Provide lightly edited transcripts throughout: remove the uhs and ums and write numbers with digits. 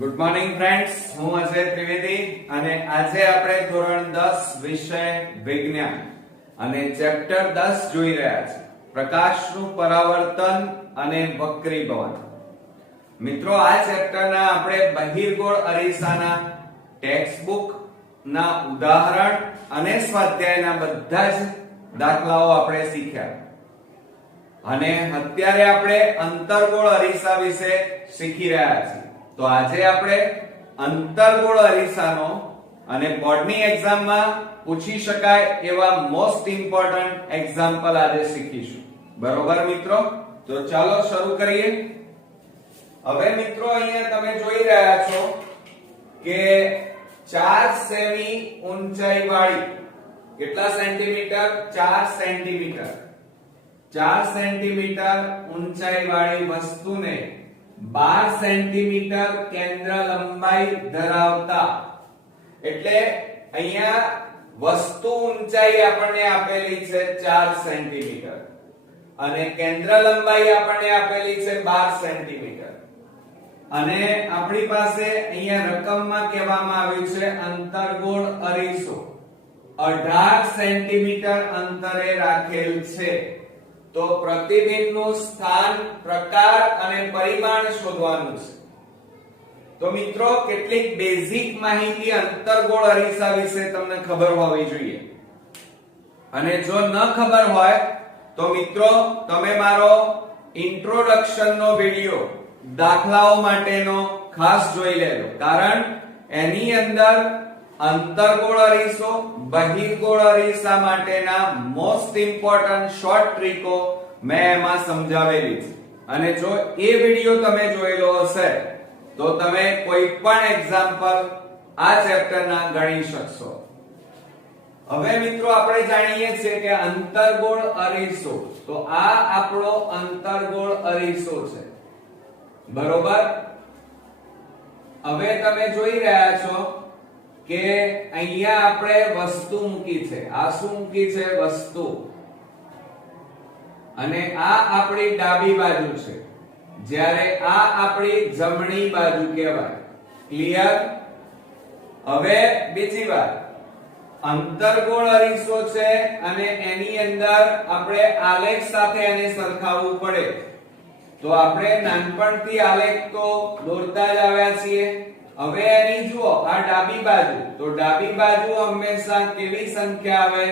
Good morning friends, હું અજય ત્રિવેદી અને આજે આપણે ધોરણ 10 વિષય વિજ્ઞાન અને ચેપ્ટર 10 જોઈ રહ્યા છીએ, પ્રકાશનું પરાવર્તન અને વક્રીભવન. મિત્રો, આ ચેપ્ટરના આપણે બહિર્ગોળ અરીસાના ટેક્સ્ટ બુક ના ઉદાહરણ અને સ્વાધ્યાયના બધા જ દાખલાઓ આપણે શીખ્યા અને અત્યારે આપણે અંતર્ગોળ અરીસા વિશે શીખી રહ્યા છીએ. તો આજે આપણે અંતર્ગોળ અરીસાનો અને બોર્ડની એક્ઝામમાં પૂછી શકાય એવા મોસ્ટ ઇમ્પોર્ટન્ટ એક્ઝામ્પલ આજે શીખીશું. બરોબર મિત્રો? તો ચાલો શરૂ કરીએ. હવે મિત્રો, અહીંયા તમે જોઈ રહ્યા છો કે 4 સેમી ઊંચાઈ વાળી, કેટલા સેન્ટીમીટર? 4 સેન્ટીમીટર. 4 સેન્ટીમીટર ઊંચાઈ વાળી વસ્તુને 12 સેન્ટીમીટર કેન્દ્ર લંબાઈ ધરાવતા, એટલે અહીંયા વસ્તુ ઊંચાઈ આપણને આપેલી છે 4 સેન્ટીમીટર અને કેન્દ્ર લંબાઈ આપણને આપેલી છે 12 સેન્ટીમીટર અને આપણી પાસે અહીંયા રકમમાં કહેવામાં આવ્યું છે અંતર્ગોળ અરીસો 18 સેન્ટીમીટર અંતરે રાખેલ છે. તો પ્રતિબિંબનું સ્થાન, પ્રકાર અને પરિમાણ શોધવાનું છે. તો મિત્રો, કેટલીક બેઝિક માહિતી અંતર્ગોળ અરીસા વિશે તમને ખબર હોવી જોઈએ અને જો ન ખબર હોય તો મિત્રો તમે મારો ઇન્ટ્રોડક્શન નો વિડિયો દાખલાઓ માટેનો ખાસ જોઈ લેજો, કારણ એની અંદર અંતર્ગોળ અરીસો, બહિર્ગોળ અરીસા માટેના મોસ્ટ ઇમ્પોર્ટન્ટ શોર્ટ ટ્રીકો મેં એમાં સમજાવેલી છે અને જો એ વિડિયો તમે જોયેલો હશે તો તમે કોઈ પણ એક્ઝામ્પલ આ ચેપ્ટરના ગણી શકશો. હવે મિત્રો, આપણે જાણીએ છીએ કે અંતર્ગોળ અરીસો, તો આ આપણો અંતર્ગોળ અરીસો છે. બરોબર? હવે તમે જોઈ રહ્યા છો કે અહીંયા આપણે વસ્તુ મૂકી છે. આ શું મૂકી છે? વસ્તુ. અને આ આપણી ડાબી બાજુ છે, જ્યારે આ આપણી જમણી બાજુ કહેવાય. ક્લિયર? હવે બીજી વાત, અંતર્ગોળ અરીસો છે અને એની અંદર આપણે આલેખ સાથે એને સરખાવવું પડે. તો આપણે નાનપણથી આલેખ તો દોરતા જ આવ્યા છીએ. હવે એની જુઓ, આ ડાબી બાજુ, તો ડાબી બાજુ હંમેશા કેવી સંખ્યા આવે?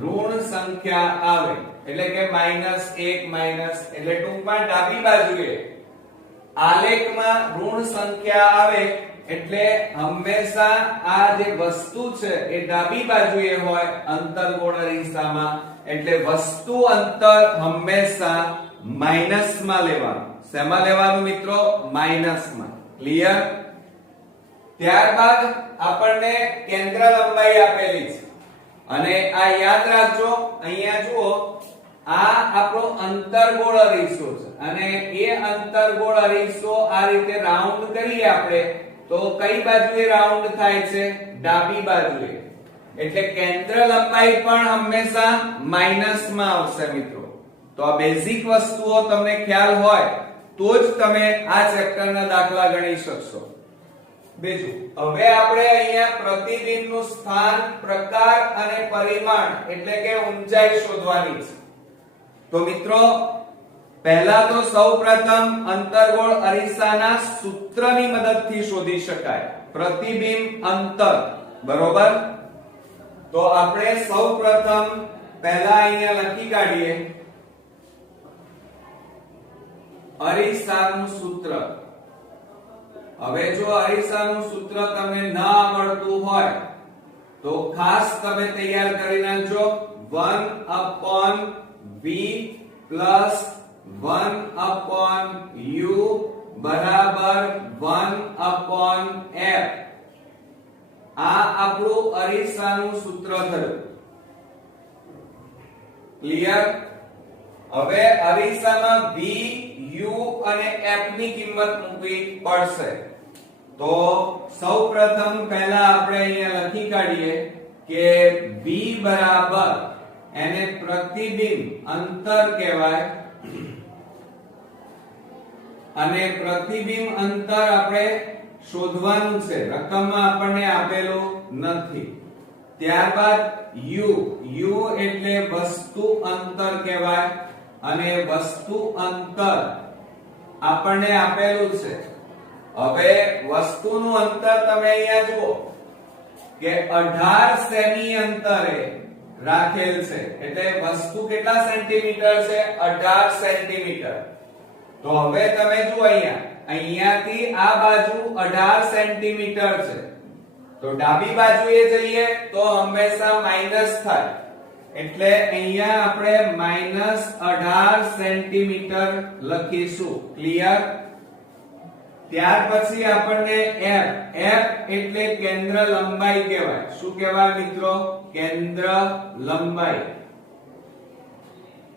ઋણ સંખ્યા આવે, એટલે કે -1 એટલે ટૂંકમાં ડાબી બાજુએ આલેખમાં ઋણ સંખ્યા આવે એટલે હંમેશા આ જે વસ્તુ છે એ ડાબી બાજુએ હોય અંતર્ગોળ અરીસામાં, એટલે વસ્તુ અંતર હંમેશા માઈનસમાં લેવાનું. શેમાં લેવાનું મિત્રો? માઈનસમાં. ક્લિયર? ત્યારબાદ આપણને કેન્દ્ર લંબાઈ આપેલી છે અને આ યાદ રાખજો, અહીંયા જુઓ, આ આપણો અંતર્ગોળ અરીસો છે અને એ અંતર્ગોળ અરીસો આ રીતે રાઉન્ડ કરીએ આપણે તો કઈ બાજુએ રાઉન્ડ થાય છે? ડાબી બાજુએ. એટલે કેન્દ્ર લંબાઈ પણ હંમેશા માઈનસમાં આવશે મિત્રો. તો આ બેઝિક વસ્તુઓ તમને ખ્યાલ હોય તો જ તમે આ ચેપ્ટરના દાખલા ગણી શકશો. બીજું, હવે આપણે અહીંયા પ્રતિબિંબનું સ્થાન, પ્રકાર અને પરિમાણ એટલે કે ઊંચાઈ શોધવાની છે. તો મિત્રો, પહેલા તો સૌપ્રથમ અંતર્ગોળ અરીસાના સૂત્રની મદદથી શોધી શકાય પ્રતિબિંબ અંતર. બરોબર? તો આપણે સૌપ્રથમ પહેલા અહીંયા લખી કાઢીએ અરીસાનું સૂત્ર. હવે જો અરીસાનું સૂત્ર તમને ન આવડતું હોય તો ખાસ તમે તૈયાર કરી નાખજો. 1/v plus 1/u બરાબર 1/f. આ આપણું અરીસાનું સૂત્ર થયું. ક્લિયર? હવે અરીસામાં v, u અને f ની કિંમત મૂકવી પડશે. તો સૌપ્રથમ પહેલા આપણે અહીંયા લખી કાઢીએ કે v બરાબર, એને પ્રતિબિંબ અંતર કહેવાય અને પ્રતિબિંબ અંતર આપણે શોધવાનું છે, રકમમાં આપણને આપેલું નથી. ત્યારબાદ u એટલે વસ્તુ અંતર કહેવાય અને વસ્તુ અંતર આપણને આપેલું છે. હવે વસ્તુનું અંતર તમે અહીંયા જુઓ કે 18 સેમી અંતરે રાખેલ છે, એટલે વસ્તુ કેટલા સેન્ટીમીટર છે? 18 સેન્ટીમીટર. તો હવે તમે જુઓ અહીંયાથી આ બાજુ 18 સેન્ટીમીટર છે, તો ડાબી બાજુએ જઈએ તો હંમેશા માઈનસ થાય, એટલે અહીંયા આપણે -18 સેન્ટીમીટર લખીશું. ક્લિયર? ત્યાર પછી આપણને f એટલે કેન્દ્ર લંબાઈ કહેવાય. શું કહેવાય મિત્રો? કેન્દ્ર લંબાઈ.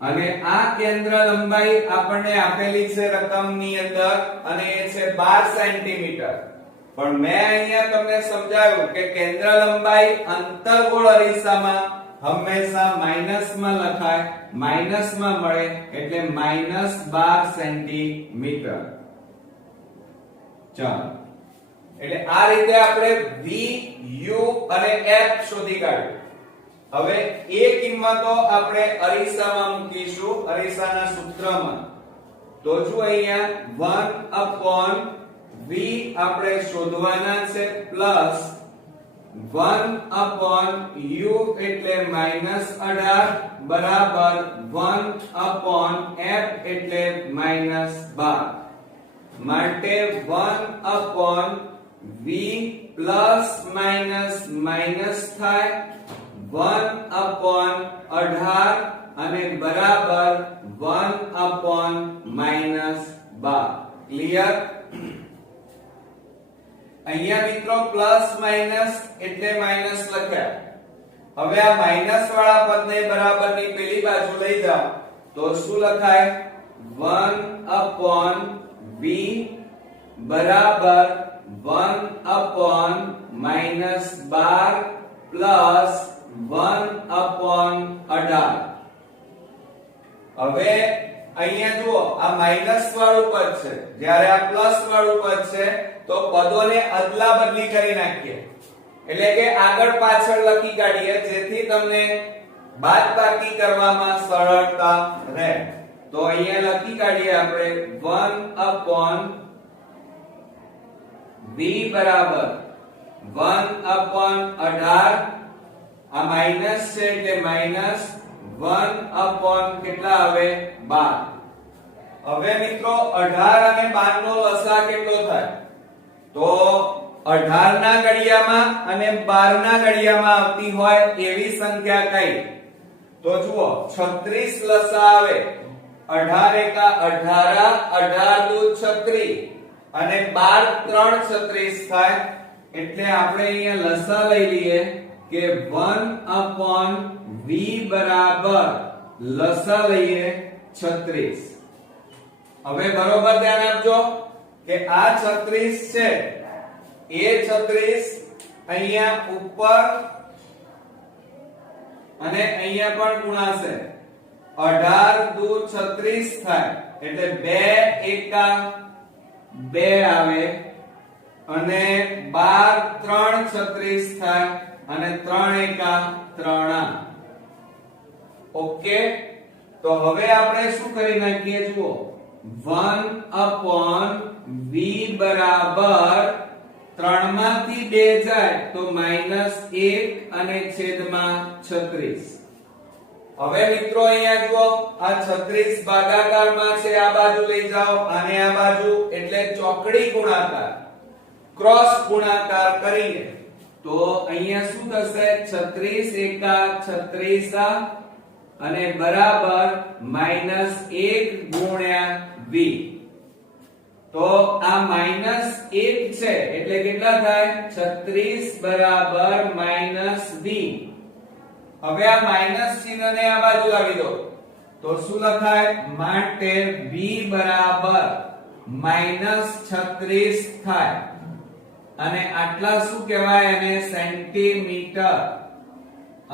અને આ કેન્દ્ર લંબાઈ આપણને આપેલી છે રકમની અંદર અને એ છે 12 સેન્ટીમીટર. પણ મેં અહીંયા તમને સમજાવ્યું કે કેન્દ્ર લંબાઈ અંતર્ગોળ અરીસામાં હંમેશા માઈનસમાં લખાય, માઈનસમાં મળે, એટલે -12 સેન્ટીમીટર. ચાલો, એટલે આ રીતે આપણે v, u અને f શોધી કાઢ્યું. હવે એ કિંમતો આપણે અરીસામાં મૂકીશું, અરીસાના સૂત્રમાં. તો જો અહીંયા 1/v આપણે શોધવાના છે, પ્લસ 1/u એટલે -18 બરાબર 1/f એટલે -12. માટે 1/v પ્લસ માઈનસ માઈનસ થાય, 1/18 અને બરાબર 1/-12. ક્લિયર? અહીંયા મિત્રો પ્લસ માઈનસ એટલે માઈનસ લખ્યા. હવે આ માઈનસ વાળા પદને બરાબરની પેલી બાજુ લઈ જાઓ તો શું લખાય? 1/v બરાબર 1/-12 પ્લસ 1/18. હવે અહીંયા જુઓ, આ માઈનસ વાળું પદ છે, જ્યારે આ પ્લસ વાળું પદ છે તો પદોને અદલા બદલી કરી નાખીએ, એટલે કે આગળ પાછળ લખી કાઢીએ, જેથી તમને બાદબાકી કરવામાં સરળતા રહે. તો અહીંયા લખી કાઢીએ આપણે 1/v બરાબર 1/18. આ માઈનસ છે એટલે માઈનસ 1/ કેટલા આવે? 12. હવે મિત્રો 18 અને 12 નો લસા કેટલો થાય? તો 18 ના ઘડિયામાં અને 12 ના ઘડિયામાં આવતી હોય એવી સંખ્યા કઈ? તો જુઓ, 36 લસા આવે. 18 એકા 18, 18 દુ 36 અને 12 3 36 થાય. એટલે આપણે અહીંયા લસા લઈ લઈએ કે 1/v બરાબર લસા લઈએ 36. હવે બરોબર ધ્યાન આપજો કે આ 36 છે, એ 36 અહીંયા ઉપર અને અહીંયા પણ ગુણાશે. 18 દુ 36 થાય, એટલે 2 એકા 2 આવે અને 12 3 36 થાય અને 3 એકા 3. ઓકે, તો હવે આપણે શું કરી નાખીએ? જુઓ, 1/v બરાબર 3 માંથી 2 જાય તો -1 અને છેદમાં 36. હવે મિત્રો અહીંયા જુઓ, આ 36 ભાગાકારમાં છે, આ બાજુ લઈ જાઓ અને આ બાજુ, એટલે ચોકડી ગુણાકાર, ક્રોસ ગુણાકાર કરીને તો અહીંયા શું થશે? 36 એકા 36 અને બરાબર -1 ગુણ્યા v. તો આ -1 છે એટલે કેટલા થાય? 36 બરાબર -v. હવે આ માઈનસ ચિહ્નને આ બાજુ લાવી દો તો શું લખાય? માટે v બરાબર -36 થાય. અને આટલા શું કહેવાય? એને સેન્ટીમીટર.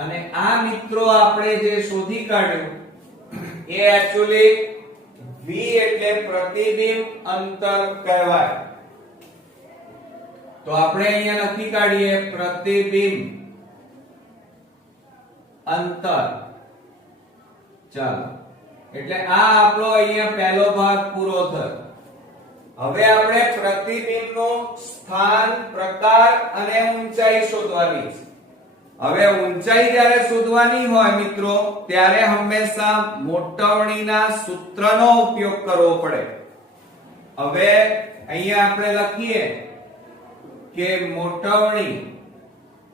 અને આ મિત્રો આપણે જે શોધી કાઢ્યું એ એક્ચ્યુઅલી v એટલે પ્રતિબિંબ અંતર કહેવાય. તો આપણે અહીંયા લખી કાઢીએ પ્રતિબિંબ અંતર. ચાલો, એટલે આ આપણો અહીંયા પહેલો ભાગ પૂરો થયો. હવે આપણે પ્રતિબિંબનું સ્થાન, પ્રકાર અને ઊંચાઈ શોધવાની છે. હવે ઊંચાઈ જ્યારે શોધવાની હોય મિત્રો, ત્યારે હંમેશા મોટવણીના સૂત્રનો ઉપયોગ કરવો પડે. હવે અહીંયા આપણે લખીએ કે મોટવણી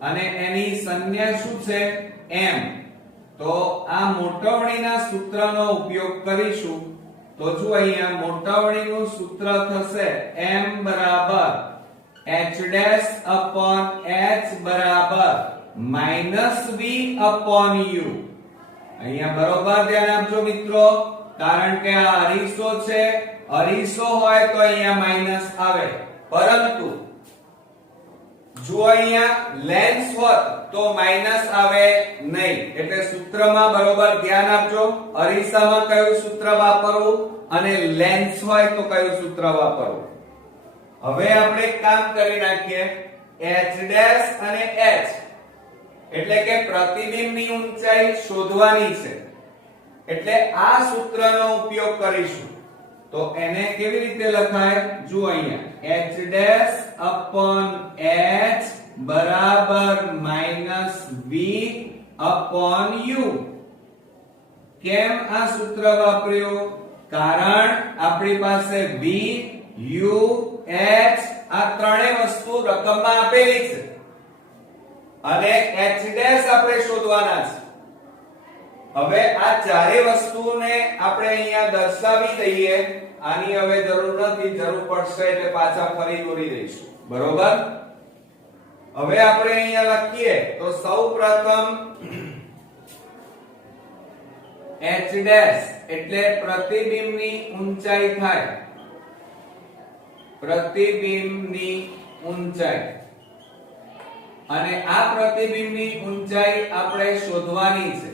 અને એની સંજ્ઞા શું છે? m. તો આ મોટવણીના સૂત્રનો ઉપયોગ કરીશું. તો જો અહીંયા મોટવણીનું સૂત્ર થશે m બરાબર h ડેશ upon h બરાબર -v upon u. અહીંયા બરોબર ધ્યાન આપજો મિત્રો, કારણ કે આ અરીસો છે. અરીસો હોય તો અહીંયા માઈનસ આવે, પરંતુ જો અહીંયા લેન્સ હોત તો માઈનસ આવે નહીં. એટલે સૂત્રમાં બરોબર ધ્યાન આપજો. અરીસામાં કયું સૂત્ર વાપરવું અને લેન્સ હોય તો કયું સૂત્ર વાપરવું. હવે આપણે કામ કરી નાખીએ. h ડેશ અને h એટલે કે પ્રતિબિંબની ઊંચાઈ શોધવાની છે, એટલે આ સૂત્રનો ઉપયોગ કરીશું. તો એને કેવી રીતે લખાય? જુઓ અહીંયા h ડેશ upon h બરાબર -v upon u. કેમ આ સૂત્ર વાપર્યું? કારણ આપણી પાસે v, u, h આ ત્રણેય વસ્તુ રકમમાં આપેલી છે અને h ડેશ આપણે શોધવાના છે. હવે આ ચારે વસ્તુને આપણે અહીંયા દર્શાવી દઈએ. આની હવે જરૂર નથી, જરૂર પડશે એટલે પાછા ફરી દોરી દઈશું. બરોબર? હવે આપણે અહીંયા લખીએ તો સૌપ્રથમ h ડેશ એટલે પ્રતિબિંબની ઊંચાઈ થાય. પ્રતિબિંબની ઊંચાઈ, અને આ પ્રતિબિંબની ઊંચાઈ આપણે શોધવાની છે.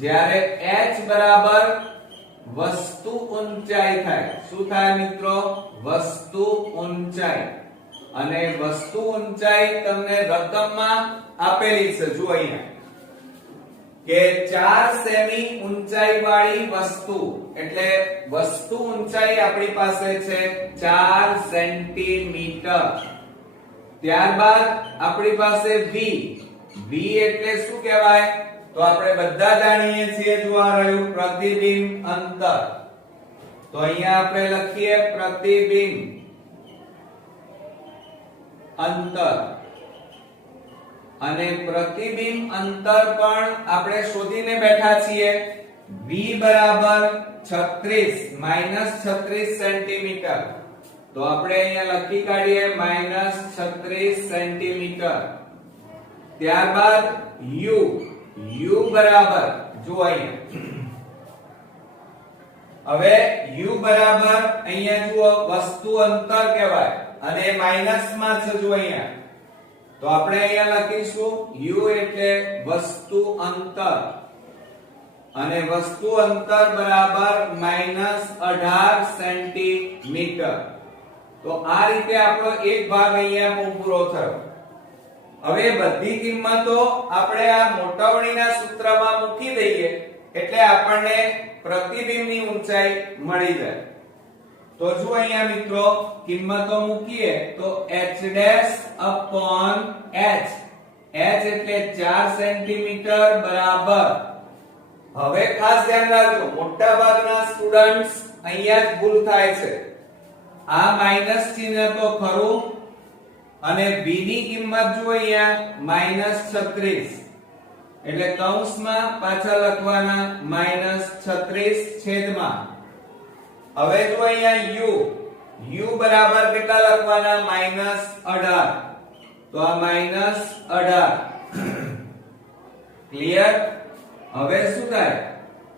જ્યારે h બરાબર વસ્તુ ઊંચાઈ થાય. શું થાય મિત્રો? વસ્તુ ઊંચાઈ. અને વસ્તુ ઊંચાઈ તમને રકમમાં આપેલી છે. જુઓ અહીંયા કે 4 સેમી ઊંચાઈ વાળી વસ્તુ, એટલે વસ્તુ ઊંચાઈ આપણી પાસે છે 4 સેન્ટીમીટર. ત્યારબાદ આપણી પાસે v. v એટલે શું કહેવાય? તો આપણે બધા જાણીએ છીએ. જો આ રહ્યું પ્રતિબિંબ અંતર. તો અહીંયા આપણે લખીએ પ્રતિબિંબ અંતર. અને પ્રતિબિંબ અંતર પણ આપણે શોધીને બેઠા છીએ. v બરાબર 36 -36 સેન્ટીમીટર. તો આપણે અહીંયા લખી કાઢીએ -36 સેન્ટીમીટર. ત્યારબાદ u. u બરાબર જો અહીંયા હવે u બરાબર અહીંયા જુઓ વસ્તુ અંતર કહેવાય અને માઈનસ માં છે. જો અહીંયા તો આપણે અહીંયા લખીશું u એટલે વસ્તુ અંતર, અને વસ્તુ અંતર બરાબર -18 સેન્ટીમીટર. તો આ રીતે આપણો એક ભાગ અહીંયા પૂરો થયો. હવે બધી કિંમતો આપણે આ મોટવણીના સૂત્રમાં મૂકી દઈએ એટલે આપણને પ્રતિબિંબની ઊંચાઈ મળી જાય. તો જો અહીંયા મિત્રો કિંમતો મૂકીએ તો h dash upon h. h એટલે 4 સેન્ટીમીટર બરાબર. હવે ખાસ ધ્યાન રાખજો, મોટા ભાગના સ્ટુડન્ટ્સ અહીંયા જ ભૂલ થાય છે. આ માઈનસ ચિહ્ન તો ખરું, અને v ની કિંમત જો અહીંયા -36 એટલે કૌંસમાં પાછા લખવાના -36 છેદમાં. હવે જો અહીંયા u બરાબર કેટલા લખવાના? -18. તો આ -18 ક્લિયર. હવે શું થાય?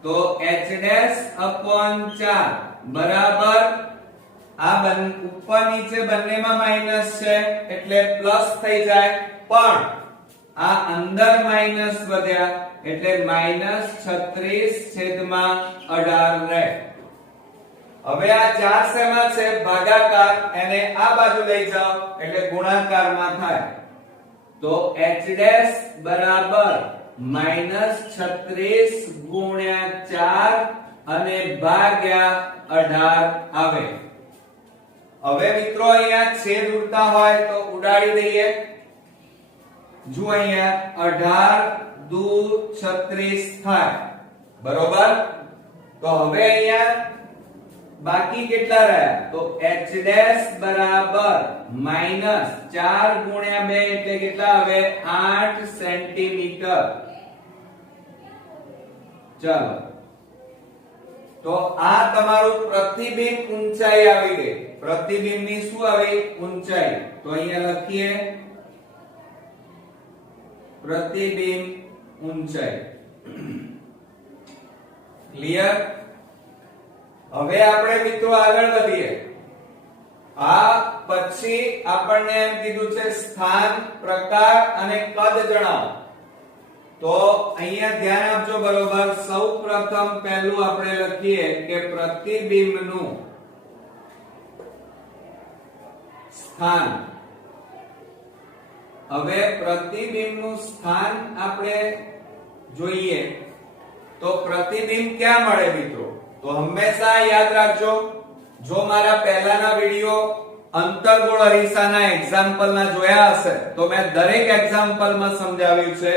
તો h ડેશ upon 4 બરાબર આ ઉપર નીચે બંનેમાં માઈનસ છે એટલે પ્લસ થઈ જાય, પણ આ અંદર માઈનસ વધ્યા એટલે -36/18 રહે. હવે આ 4 શેમાં છે? ભાગાકાર. એને આ બાજુ લઈ જાઓ એટલે ગુણાકારમાં થાય. તો h ડેશ બરાબર -36 ગુણ્યા 4 અને ભાગ્યા 18 આવે. હવે મિત્રો અહીંયા છેદ ઉડતા હોય તો ઉડાડી દઈએ. જો અહીંયા 18 દુ 36 થાય, બરોબર. તો હવે અહીંયા બાકી કેટલા રહ્યા? તો h ડેશ બરાબર -4 ગુણ્યા 2 એટલે કેટલા આવે? 8 સેન્ટીમીટર. ચાલો, તો આ તમારું પ્રતિબિંબ ઊંચાઈ આવી ગઈ. પ્રતિબિંબની શું આવી? ઊંચાઈ. તો અહીંયા લખીએ પ્રતિબિંબ ઊંચાઈ. ક્લિયર? હવે આપણે મિત્રો આગળ વધીએ. આ પછી આપણને એમ કીધું છે સ્થાન, પ્રકાર અને કદ જણાવો. તો અહીંયા ધ્યાન આપજો બરોબર. સૌપ્રથમ પહેલું આપણે લખીએ કે પ્રતિબિંબનું સ્થાન. હવે પ્રતિબિંબનું સ્થાન આપણે જોઈએ તો પ્રતિબિંબ ક્યાં મળે મિત્રો? તો હંમેશા યાદ રાખજો, જો મારા પહેલાના વિડિયો અંતર્ગોળ અરીસાના એક્ઝામ્પલના જોયા હશે તો મેં દરેક એક્ઝામ્પલમાં સમજાવ્યું છે.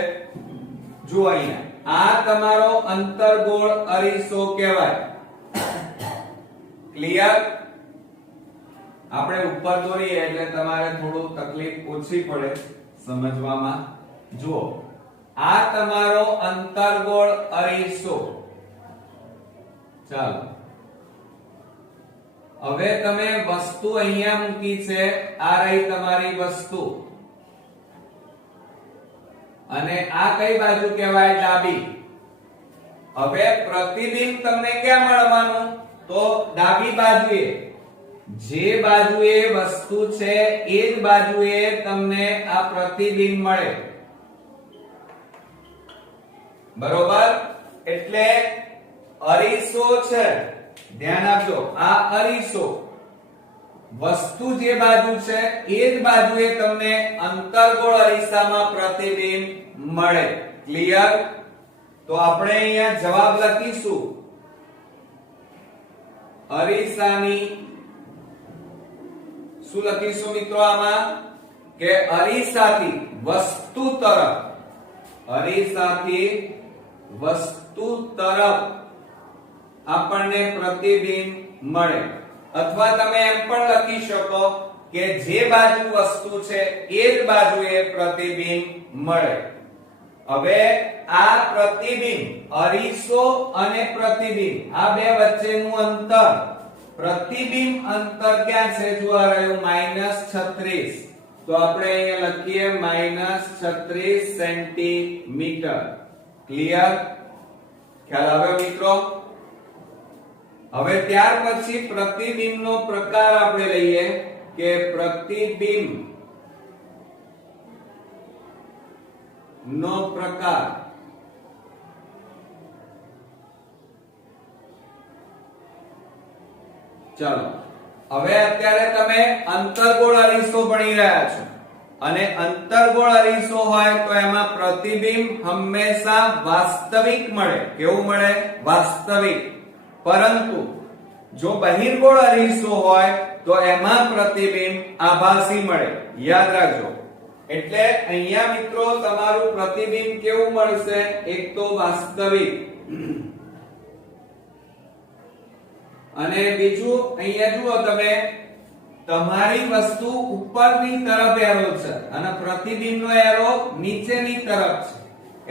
જો અહીંયા આ તમારો અંતર્ગોળ અરીસો કહેવાય. ક્લિયર? આપણે ઉપર દોરીએ એટલે તમારે થોડું તકલીફ ઓછી પડે સમજવામાં. જુઓ, આ તમારો અંતર્ગોળ અરીસો. ચાલો, હવે તમે વસ્તુ અહીંયા મૂકી છે. આ રહી તમારી વસ્તુ અને આ કઈ બાજુ કહેવાય? ડાબી. હવે પ્રતિબિંબ તમને ક્યાં મળવાનું? તો ડાબી બાજુએ. જે બાજુએ વસ્તુ છે એ જ બાજુએ તમને આ પ્રતિબિંબ મળે, બરોબર. એટલે અરીસો છે, ધ્યાન આપજો, આ અરીસો વસ્તુ જે બાજુ છે એ જ બાજુએ તમને અંતર્ગોળ અરીસામાં પ્રતિબિંબ મળે. ક્લિયર? તો આપણે અહીંયા જવાબ લખીશું અરીસાની. શું લખીશું મિત્રો આમાં? કે અરીસાથી વસ્તુ તરફ, અરીસાથી વસ્તુ તરફ આપણને પ્રતિબિંબ મળે. અથવા તમે એમ પણ લખી શકો કે જે બાજુ વસ્તુ છે એ જ બાજુએ પ્રતિબિંબ મળે. હવે આ પ્રતિબિંબ, અરીસો અને પ્રતિબિંબ, આ બે વચ્ચેનું અંતર, પ્રતિબિંબ અંતર ક્યાં છે? જો આ રહ્યું -36. તો આપણે અહીંયા લખીએ -36 સેન્ટીમીટર. ક્લિયર? ખ્યાલ આવ્યો મિત્રો? હવે ત્યાર પછી પ્રતિબિંબનો પ્રકાર આપણે લઈએ કે પ્રતિબિંબ નો પ્રકાર. ચાલો, હવે અત્યારે તમે અંતર્ગોળ અરીસો ભણી રહ્યા છો અને અંતર્ગોળ અરીસો હોય તો એમાં પ્રતિબિંબ હંમેશા વાસ્તવિક મળે. કેવું મળે? વાસ્તવિક. પરંતુ જો બહિર્ગોળ અરીસો હોય તો એમાં પ્રતિબિંબ આભાસી મળે. યાદ રાખજો. એટલે અહીંયા મિત્રો તમારું પ્રતિબિંબ કેવું મળશે? એક તો વાસ્તવિક અને બીજું અહીંયા જુઓ તમે, તમારી વસ્તુ ઉપરની તરફ એરો છે અને પ્રતિબિંબનો એરો નીચેની તરફ છે.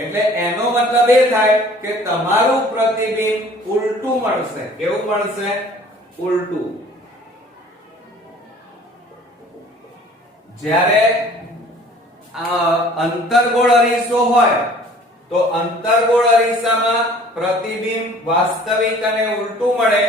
એટલે એનો મતલબ એ થાય કે તમારું પ્રતિબિંબ ઉલટું મળશે. કેવું મળશે? ઉલટું. જ્યારે અંતર્ગોળ અરીસો હોય તો અંતર્ગોળ અરીસામાં પ્રતિબિંબ વાસ્તવિક અને ઉલટું મળે.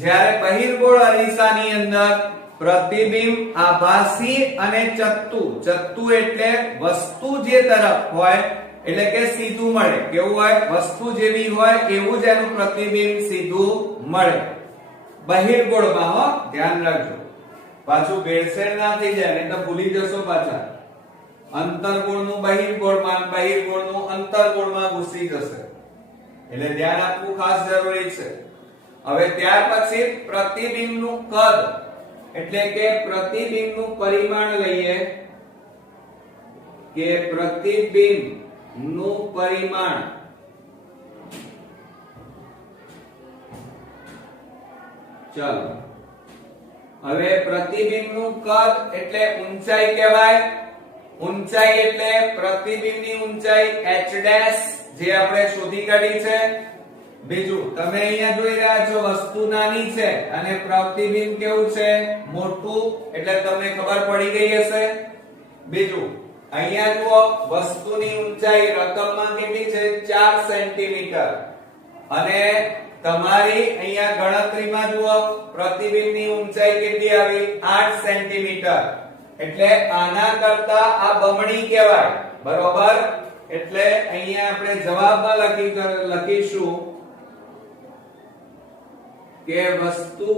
જ્યારે બહિર્ગોળ અરીસાની અંદર પ્રતિબિંબ આભાસી અને ચત્તુ. ચત્તુ એટલે વસ્તુ જે તરફ હોય એટલે કે સીધું મળે. કેવું હોય? વસ્તુ જેવી હોય એવું જ એનું પ્રતિબિંબ સીધું મળે. બહિર્ગોળમાં, હો ધ્યાન રાખજો, પાછું ભેળસેળ ના થઈ જાય નહીં તો ભૂલી જશો પાછા. અંતર્ગોળનું બહિર્ગોળમાં, બહિર્ગોળનું અંતર્ગોળમાં ઘૂસી જશે, એટલે ધ્યાન આપવું ખાસ જરૂરી છે. હવે ત્યાર પછી પ્રતિબિંબનું કદ એટલે કે પ્રતિબિંબનું પરિમાણ લઈએ કે પ્રતિબિંબનું પરિમાણ. ચાલો હવે પ્રતિબિંબનું કદ એટલે ઊંચાઈ કહેવાય. ઊંચાઈ એટલે પ્રતિબિંબની ઊંચાઈ h' જે આપણે શોધી કાઢી છે. બીજું તમે અહીંયા જોઈ રહ્યા છો વસ્તુ નાની છે અને પ્રતિબિંબ કેવું છે? મોટું, એટલે તમને ખબર પડી ગઈ હશે. બીજું અહીંયા જુઓ વસ્તુની ઊંચાઈ રકમમાં કેટલી છે? 4 સેન્ટીમીટર, અને તમારી અહીંયા ગણતરીમાં જુઓ પ્રતિબિંબની ઊંચાઈ કેટલી આવી? 8 સેન્ટીમીટર, એટલે આના કરતા આ બમણી કહેવાય, બરોબર. એટલે અહીંયા આપણે જવાબમાં લખીશું કે વસ્તુ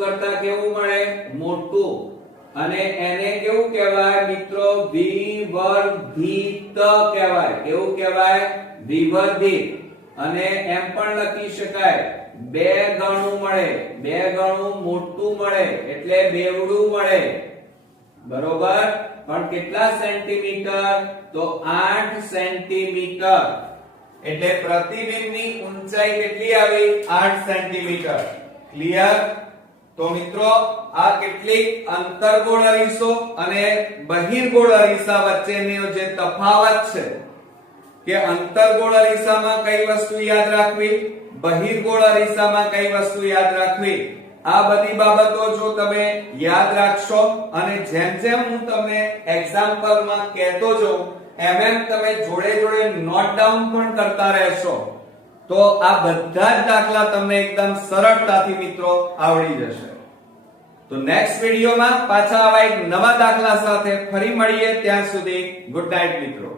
કરતા કેવું મળે? મોટું, અને એને કેવું કહેવાય મિત્રો? વિવર્ધિત કહેવાય. કેવું કહેવાય? વિવર્ધિત. અને એમ પણ લખી શકાય 2 ગણું મળે, 2 ગણું મોટું મળે એટલે બેવડું મળે, બરોબર. પણ કેટલા સેન્ટીમીટર? તો 8 સેન્ટીમીટર. એટલે પ્રતિબિંબની ઊંચાઈ કેટલી આવી? 8 સેન્ટીમીટર. ક્લિયર? તો મિત્રો આ કેટલીક અંતર્ગોળ અરીસો અને બહિર્ગોળ અરીસા વચ્ચેનો જે તફાવત છે કે અંતર્ગોળ અરીસામાં કઈ વસ્તુ યાદ રાખવી, બહિર્ગોળ અરીસામાં કઈ વસ્તુ યાદ રાખવી, આ બધી બાબતો જો તમે યાદ રાખશો અને જેમ જેમ હું તમને એક્ઝામ્પલમાં કહેતો જાઉં એમ તમે જોડે જોડે નોટ ડાઉન પણ કરતા રહેશો તો આ બધા જ દાખલા તમને એકદમ સરળતાથી મિત્રો આવડી જશે. તો નેક્સ્ટ વિડિયોમાં પાછા આવા એક નવા દાખલા સાથે ફરી મળીએ. ત્યાં સુધી ગુડ નાઇટ મિત્રો.